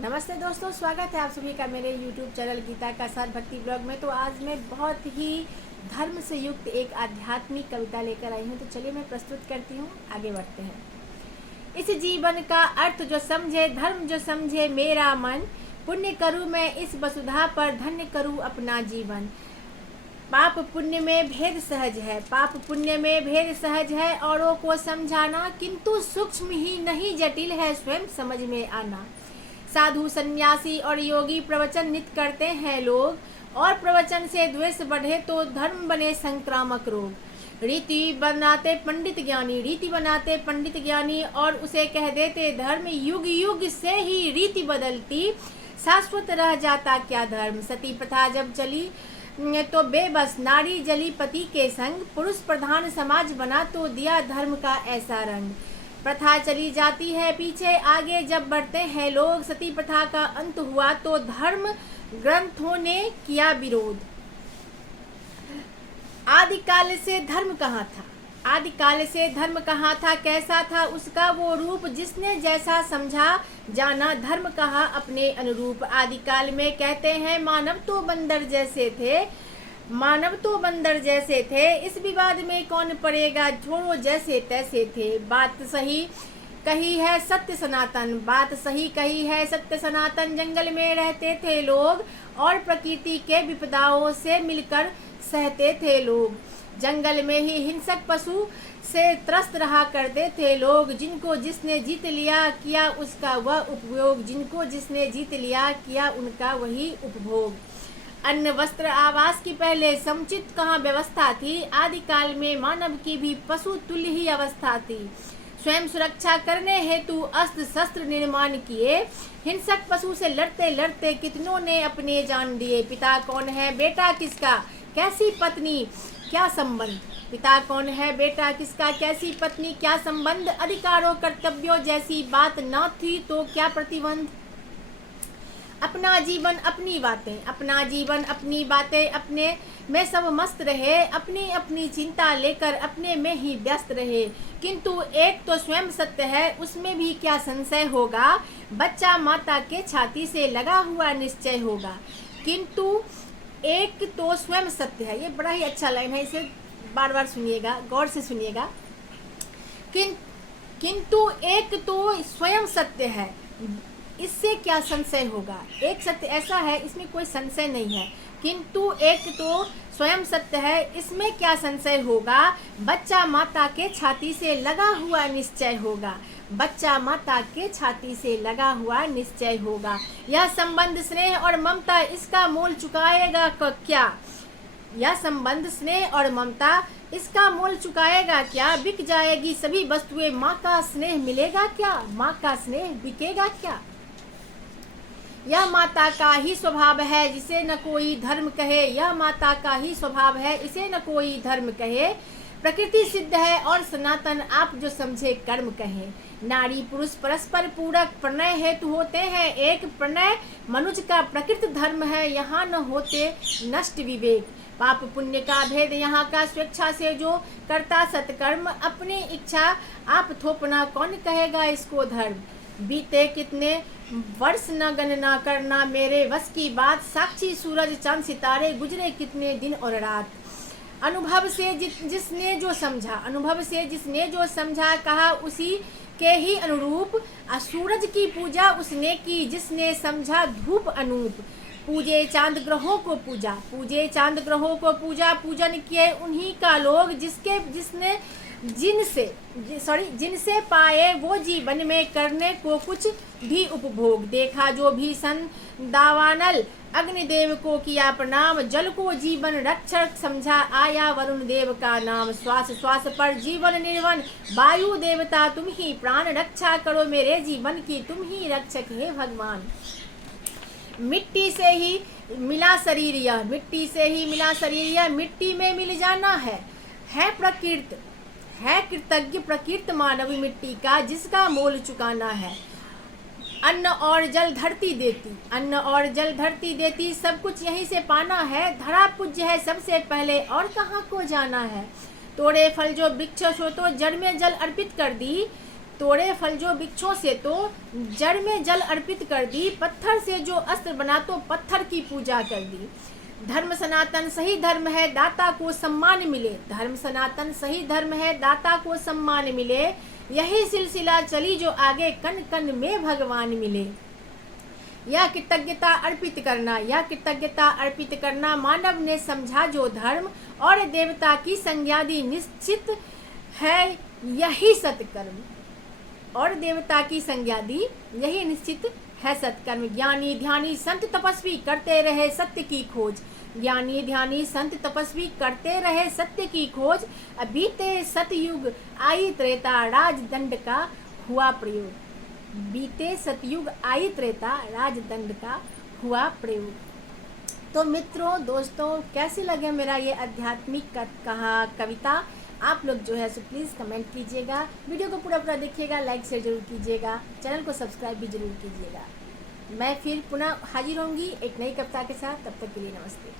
नमस्ते दोस्तों, स्वागत है आप सभी का मेरे YouTube चैनल गीता का सार भक्ति ब्लॉग में। तो आज मैं बहुत ही धर्म से युक्त एक आध्यात्मिक कविता लेकर आई हूँ। तो चलिए मैं प्रस्तुत करती हूँ, आगे बढ़ते हैं। इस जीवन का अर्थ जो समझे, धर्म जो समझे मेरा मन, पुण्य करूँ मैं इस वसुधा पर, धन्य करूँ अपना जीवन। पाप पुण्य में भेद सहज है, पाप पुण्य में भेद सहज है, औरों को समझाना किंतु सूक्ष्म ही नहीं जटिल है स्वयं समझ में आना। साधु सन्यासी और योगी प्रवचन नित करते हैं लोग, और प्रवचन से द्वेष बढ़े तो धर्म बने संक्रामक रोग। रीति बनाते पंडित ज्ञानी, रीति बनाते पंडित ज्ञानी, और उसे कह देते धर्म। युग युग से ही रीति बदलती, शाश्वत रह जाता क्या धर्म। सती प्रथा जब चली तो बेबस नारी जली पति के संग, पुरुष प्रधान समाज बना तो दिया धर्म का ऐसा रंग। प्रथा चली जाती है पीछे, आगे जब बढ़ते हैं लोग, सती प्रथा का अंत हुआ तो धर्म ग्रंथों ने किया विरोध। आदिकाल से धर्म कहाँ था, आदिकाल से धर्म कहाँ था, कैसा था उसका वो रूप, जिसने जैसा समझा जाना धर्म कहा अपने अनुरूप। आदिकाल में कहते हैं मानव तो बंदर जैसे थे, मानव तो बंदर जैसे थे, इस विवाद में कौन पड़ेगा, छोड़ो जैसे तैसे थे। बात सही कही है सत्य सनातन, बात सही कही है सत्य सनातन। जंगल में रहते थे लोग और प्रकृति के विपदाओं से मिलकर सहते थे लोग। जंगल में ही हिंसक पशु से त्रस्त रहा करते थे लोग, जिनको जिसने जीत लिया किया उसका वह उपयोग, जिनको जिसने जीत लिया किया उनका वही उपभोग। अन्न वस्त्र आवास की पहले समुचित कहाँ व्यवस्था थी, आदिकाल में मानव की भी पशु तुल्य ही अवस्था थी। स्वयं सुरक्षा करने हेतु अस्त्र शस्त्र निर्माण किए, हिंसक पशु से लड़ते लड़ते कितनों ने अपने जान दिए। पिता कौन है बेटा किसका, कैसी पत्नी क्या संबंध, पिता कौन है बेटा किसका, कैसी पत्नी क्या संबंध। अधिकारों कर्तव्यों जैसी बात न थी तो क्या प्रतिबंध। अपना जीवन अपनी बातें, अपना जीवन अपनी बातें, अपने में सब मस्त रहे, अपनी अपनी चिंता लेकर अपने में ही व्यस्त रहे। किंतु एक तो स्वयं सत्य है, उसमें भी क्या संशय होगा, बच्चा माता के छाती से लगा हुआ निश्चय होगा। किंतु एक तो स्वयं सत्य है, ये बड़ा ही अच्छा लाइन है, इसे बार बार सुनिएगा, गौर से सुनिएगा। किंतु एक तो स्वयं सत्य है, इससे क्या संशय होगा। एक सत्य ऐसा है इसमें कोई संशय नहीं है, किंतु एक तो स्वयं सत्य है, इसमें क्या संशय होगा। बच्चा माता के छाती से लगा हुआ निश्चय होगा, बच्चा माता के छाती से लगा हुआ निश्चय होगा। यह संबंध स्नेह और ममता इसका मोल चुकाएगा क्या, यह संबंध स्नेह और ममता इसका मोल चुकाएगा क्या। बिक जाएगी सभी वस्तुएं, माँ का स्नेह मिलेगा क्या, माँ का स्नेह बिकेगा क्या। यह माता का ही स्वभाव है जिसे न कोई धर्म कहे, यह माता का ही स्वभाव है इसे न कोई धर्म कहे। प्रकृति सिद्ध है और सनातन, आप जो समझे कर्म कहे। नारी पुरुष परस्पर पूरक, प्रणय हेतु होते हैं एक, प्रणय मनुष्य का प्रकृत धर्म है, यहाँ न होते नष्ट विवेक। पाप पुण्य का भेद यहाँ का, स्वेच्छा से जो करता सत्कर्म, अपनी इच्छा आप थोपना कौन कहेगा इसको धर्म। बीते कितने वर्ष न गणना करना मेरे वश की बात, साक्षी सूरज चांद सितारे गुजरे कितने दिन और रात। अनुभव से जिसने जो समझा, अनुभव से जिसने जो समझा, कहा उसी के ही अनुरूप। सूरज की पूजा उसने की जिसने समझा धूप अनूप। पूजे चांद ग्रहों को पूजा, पूजे चांद ग्रहों को पूजा, पूजन किए उन्हीं का लोग जिसने जिनसे पाए वो जीवन में करने को कुछ भी उपभोग। देखा जो भीषण दावानल, अग्निदेव को किया प्रणाम, जल को जीवन रक्षक समझा, आया वरुण देव का नाम। श्वास श्वास पर जीवन निर्वन, वायु देवता तुम ही प्राण, रक्षा करो मेरे जीवन की तुम ही रक्षक है भगवान। मिट्टी से ही मिला शरीर यह, मिट्टी से ही मिला शरीर यह, मिट्टी में मिल जाना है प्रकृत, है कृतज्ञ प्रकृत मानव मिट्टी का, जिसका मोल चुकाना है। अन्न और जल धरती देती, अन्न और जल धरती देती, सब कुछ यहीं से पाना है। धरा पूज्य है सबसे पहले और कहाँ को जाना है। तोड़े फल जो वृक्ष सो तो जड़ में जल अर्पित कर दी, तोड़े फल जो वृक्षों से तो जड़ में जल अर्पित कर दी, पत्थर से जो अस्त्र बना तो पत्थर की पूजा कर दी। धर्म सनातन सही धर्म है, दाता को सम्मान मिले। धर्म सनातन सही धर्म है, दाता को सम्मान मिले। यही सिलसिला चली जो आगे, कण कण में भगवान मिले। यह कृतज्ञता अर्पित करना मानव ने समझा जो धर्म, और देवता की संज्ञा दी निश्चित है यही सत्कर्म। और देवता की संज्ञा दी यही निश्चित है सत्कर्म। ज्ञानी ध्यानी संत तपस्वी करते रहे सत्य की खोज। ज्ञानी ध्यानी संत तपस्वी करते रहे सत्य की खोज। बीते सतयुग आई त्रेता, राजदंड का हुआ प्रयोग। बीते सतयुग आई त्रेता, राजदंड का हुआ प्रयोग। तो मित्रों, दोस्तों, कैसी लगे मेरा ये आध्यात्मिक कविता? आप लोग जो है सो प्लीज़ कमेंट कीजिएगा, वीडियो को पूरा देखिएगा, लाइक शेयर जरूर कीजिएगा, चैनल को सब्सक्राइब भी जरूर कीजिएगा। मैं फिर पुनः हाजिर होंगी एक नई कविता के साथ। तब तक के लिए नमस्ते।